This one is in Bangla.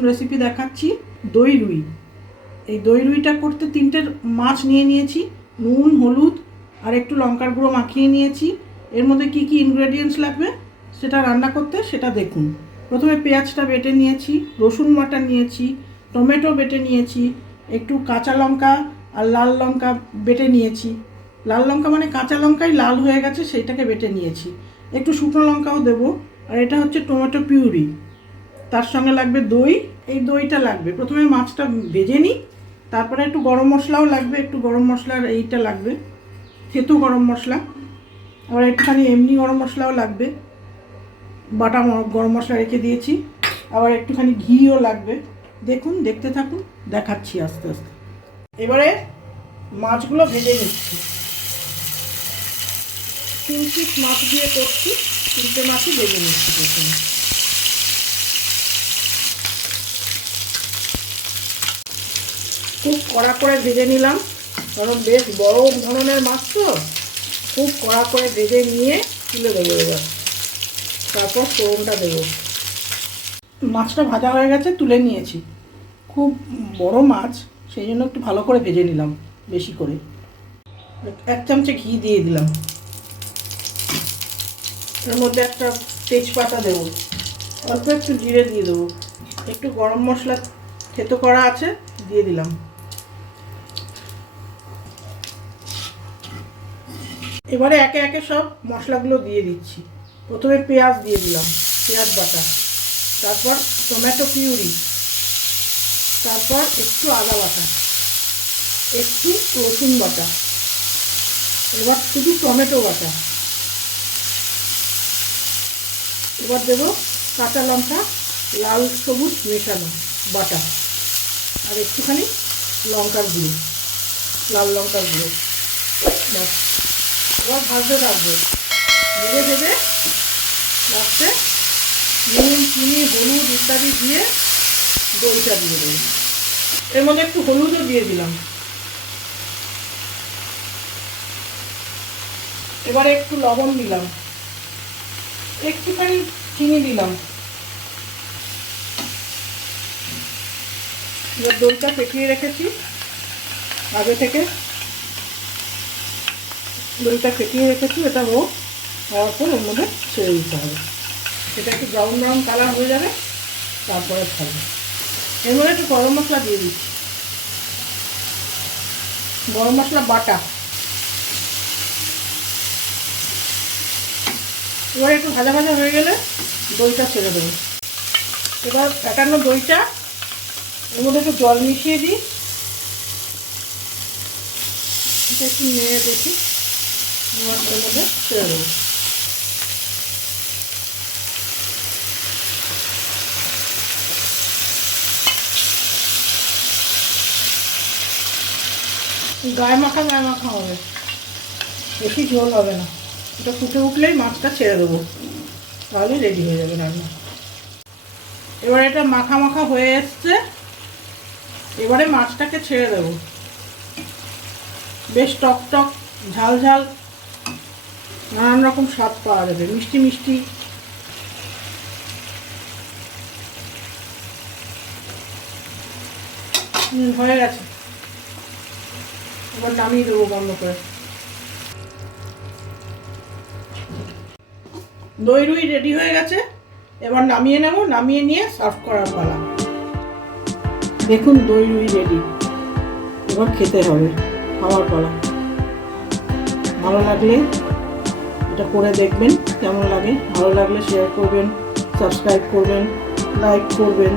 নতুন রেসিপি দেখাচ্ছি, দই রুই। এই দই রুইটা করতে 3টে মাছ নিয়ে নিয়েছি, নুন, হলুদ আর একটু লঙ্কার গুঁড়ো মাখিয়ে নিয়েছি। এর মধ্যে কি কি ইনগ্রেডিয়েন্টস লাগবে সেটা রান্না করতে সেটা দেখুন। প্রথমে পেঁয়াজটা বেটে নিয়েছি, রসুন বাটা নিয়েছি, টমেটো বেটে নিয়েছি, একটু কাঁচা লঙ্কা আর লাল লঙ্কা বেটে নিয়েছি। লাল লঙ্কা মানে কাঁচা লঙ্কাই লাল হয়ে গেছে সেইটাকে বেটে নিয়েছি। একটু শুকনো লঙ্কাও দেবো। আর এটা হচ্ছে টমেটো পিউরি। তার সঙ্গে লাগবে দই। এই দইটা লাগবে। প্রথমে মাছটা ভেজে নিই, তারপরে একটু গরম মশলাও লাগবে, একটু গরম মশলার এইটা লাগবে, থেতো গরম মশলা। আবার একটুখানি এমনি গরম মশলাও লাগবে, বাটা গরম মশলা রেখে দিয়েছি। আবার একটুখানি ঘিও লাগবে। দেখুন, দেখতে থাকুন, দেখাচ্ছি আস্তে আস্তে। এবারে মাছগুলো ভেজে নিচ্ছি। 3 পিস মাছ দিয়ে করছি, 3টে মাছই ভেজে নিচ্ছি প্রথমে। খুব কড়া করে ভেজে নিলাম, কারণ বেশ বড় ধরনের মাছ তো। খুব কড়া করে ভেজে নিয়ে তুলে দেবো। এবার তারপর ফোড়নটা দেবো। মাছটা ভাজা হয়ে গেছে, তুলে নিয়েছি। খুব বড় মাছ, সেই জন্য একটু ভালো করে ভেজে নিলাম, বেশি করে। 1 চামচে ঘি দিয়ে দিলাম। এর মধ্যে একটা তেজপাতা দেবো, অল্প একটু জিরে দিয়ে দেবো, একটু গরম মশলা থেতো করা আছে দিয়ে দিলাম। এবারে একে একে সব মশলাগুলো দিয়ে দিচ্ছি। প্রথমে পেঁয়াজ দিয়ে দিলাম, পেঁয়াজ বাটা, তারপর টমেটো পিউরি, তারপর একটু আদা বাটা, একটু রসুন বাটা, এবার শুধু টমেটো বাটা। এবার দেবো কাঁচা লঙ্কা লাল সবুজ মেশানো বাটা, আর একটুখানি লঙ্কার গুঁড়ো, লাল লঙ্কার গুঁড়ো। বাস, এবার ভাজতে থাকবো। ভেজে ভেজে লাস্টে নুন, চিনি, হলুদ ইত্যাদি দিয়ে দইটা দিয়ে দেবো। এর মধ্যে একটু হলুদও দিয়ে দিলাম। এবারে একটু লবণ দিলাম, একটুখানি চিনি দিলাম। এবার দইটা ফেটিয়ে রেখেছি আগে থেকে, দইটা ফেটিয়ে রেখেছি, এটা হোক, হওয়ার পর এর মধ্যে ছেড়ে দিতে হবে। এটা একটু ব্রাউন ব্রাউন কালার হয়ে যাবে, তারপরে খাবো। এর মধ্যে একটু গরম মশলা দিয়ে দিচ্ছি, গরম মশলা বাটা। এবার একটু ভাজা ভাজা হয়ে গেলে দইটা ছেড়ে দেবো। এবার ফেটানো দইটা এর মধ্যে একটু জল মিশিয়ে দিই, এটা একটু নেড়ে দেখি, এর মধ্যে ছেড়ে দেবো। গায়ে মাখা হবে, বেশি ঝোল হবে না। এটা ফুটে উঠলেই মাছটা ছেড়ে দেবো, তাহলে রেডি হয়ে যাবে রান্না। এবার এটা মাখা মাখা হয়ে এসছে, এবারে মাছটাকে ছেড়ে দেবো। বেশ টক টক, ঝাল ঝাল, নানান রকম স্বাদ পাওয়া যাবে, মিষ্টি মিষ্টি। হয়ে গেছে, এবার নামিয়ে দেবো বন্ধ করে। দই রুই রেডি হয়ে গেছে, এবার নামিয়ে নেব। নামিয়ে নিয়ে সার্ভ করার পালা। দেখুন, দই রুই রেডি, এবার খেতে হবে, খাওয়ার পালা। ভালো লাগলে এটা করে দেখবেন কেমন লাগে। ভালো লাগলে শেয়ার করবেন, সাবস্ক্রাইব করবেন, লাইক করবেন।